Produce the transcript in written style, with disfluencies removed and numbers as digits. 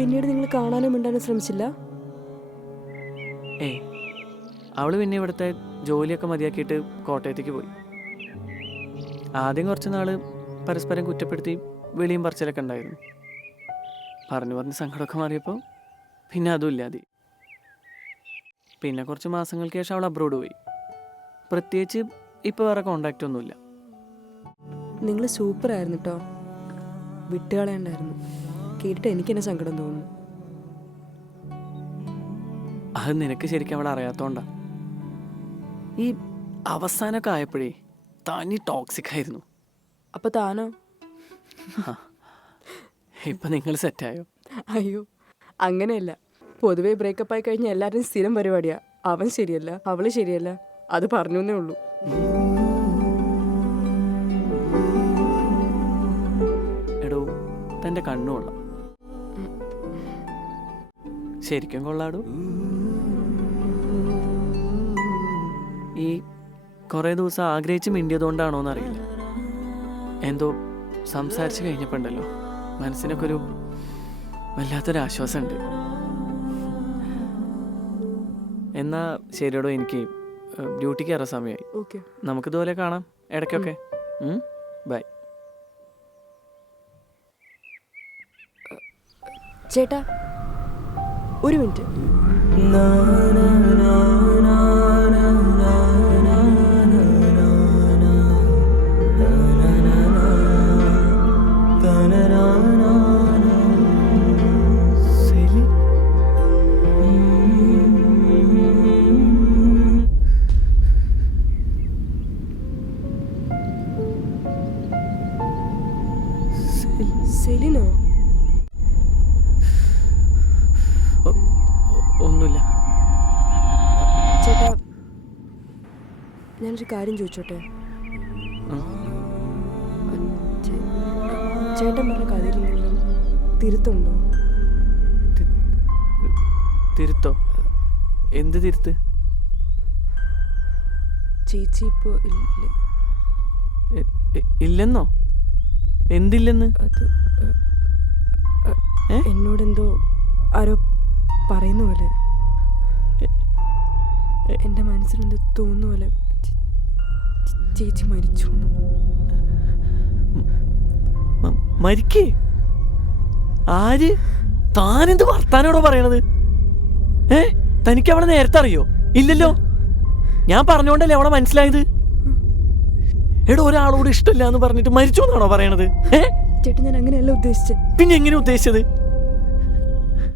പിന്നീട് നിങ്ങൾ കാണാനും മിണ്ടാനും ശ്രമിച്ചില്ല? ഏയ്, അവള് പിന്നെ ഇവിടുത്തെ ജോലിയൊക്കെ മതിയാക്കിയിട്ട് കോട്ടയത്തേക്ക് പോയി. ആദ്യം കുറച്ച് നാൾ പരസ്പരം കുറ്റപ്പെടുത്തി വെളിയും പറച്ചിലൊക്കെ ഉണ്ടായിരുന്നു. പറഞ്ഞ് സങ്കടമൊക്കെ മാറിയപ്പോൾ പിന്നെ അതും ഇല്ലാതെ. പിന്നെ കുറച്ച് മാസങ്ങൾക്ക് ശേഷം അവൾ അബ്രോഡ് പോയി. പ്രത്യേകിച്ച് ഇപ്പോൾ വേറെ കോണ്ടാക്റ്റ് ഒന്നുമില്ല. നിങ്ങൾ സൂപ്പർ ആയിരുന്നു കേട്ടോ. വിട്ടുകളയണ്ടായിരുന്നു. കേട്ടിട്ട് എനിക്ക് തന്നെ സങ്കടം തോന്നുന്നു. അത് നിനക്ക് ശരിക്കും അവളെ അറിയാത്തോണ്ടാ. ഈ അവസാനമൊക്കെ ആയപ്പോഴേ തനി ടോക്സിക് ആയിരുന്നു. അപ്പോൾ താനോ? ഇപ്പം നിങ്ങൾ സെറ്റായോ? അയ്യോ, അങ്ങനെയല്ല. പൊതുവേ ബ്രേക്കപ്പ് ആയി കഴിഞ്ഞാൽ എല്ലാവരും സ്ഥിരം പരിപാടിയാ. അവൻ ശരിയല്ല, അവള് ശരിയല്ല, അത് പറഞ്ഞു എന്നേ ഉള്ളൂ. എടോ, തൻ്റെ കണ്ണു കൊള്ളാം. ശരിക്കും കൊള്ളാടോ. ഈ കുറേ ദിവസം ആഗ്രഹിച്ച് മിണ്ടിയതുകൊണ്ടാണോ എന്നറിയില്ല. എന്തോ സംസാരിച്ച് കഴിഞ്ഞപ്പോൾ ഉണ്ടല്ലോ, മനസ്സിനൊക്കെ ഒരു വല്ലാത്തൊരാശ്വാസമുണ്ട്. എന്നാ ശരിയോടോ, എനിക്ക് ഡ്യൂട്ടിക്ക് കയറാൻ സമയമായി. ഓക്കെ, നമുക്കിതുപോലെ കാണാം ഇടയ്ക്കൊക്കെ. ബൈ. ചേട്ടാ ഒരു മിനിറ്റ്. സെലിനോ? ഒന്നുമില്ല ചേട്ടാ, ഞാനൊരു കാര്യം ചോദിച്ചോട്ടെ? ചേട്ടൻ പറഞ്ഞ കഥയിലെങ്കിലും തിരുത്തുണ്ടോ? തിരുത്തോ? എന്ത് തിരുത്ത്? ചേച്ചി ഇപ്പോൾ ഇല്ലെന്നോ? എന്തില്ലെന്ന്? അത് എന്നോടെന്തോ ആരോ പറയുന്ന പോലെ, എൻ്റെ മനസ്സിലെന്തോ തോന്നുന്ന പോലെ ചേച്ചി മരിച്ചു. മരിക്കേ? ആര്? താനെന്ത് വർത്താനോടോ പറയണത്? തനിക്ക് അവളെ നേരത്തെ അറിയോ? ഇല്ലല്ലോ. ഞാൻ പറഞ്ഞോണ്ടല്ലേ അവളെ മനസ്സിലായത്. എടോ, ഒരാളോട് ഇഷ്ടമില്ല എന്ന് പറഞ്ഞിട്ട് മരിച്ചു എന്നാണോ പറയണത്? ചേട്ടൻ, ഞാൻ അങ്ങനെയല്ല ഉദ്ദേശിച്ചത്. പിന്നെ എങ്ങനെ ഉദ്ദേശിച്ചത്?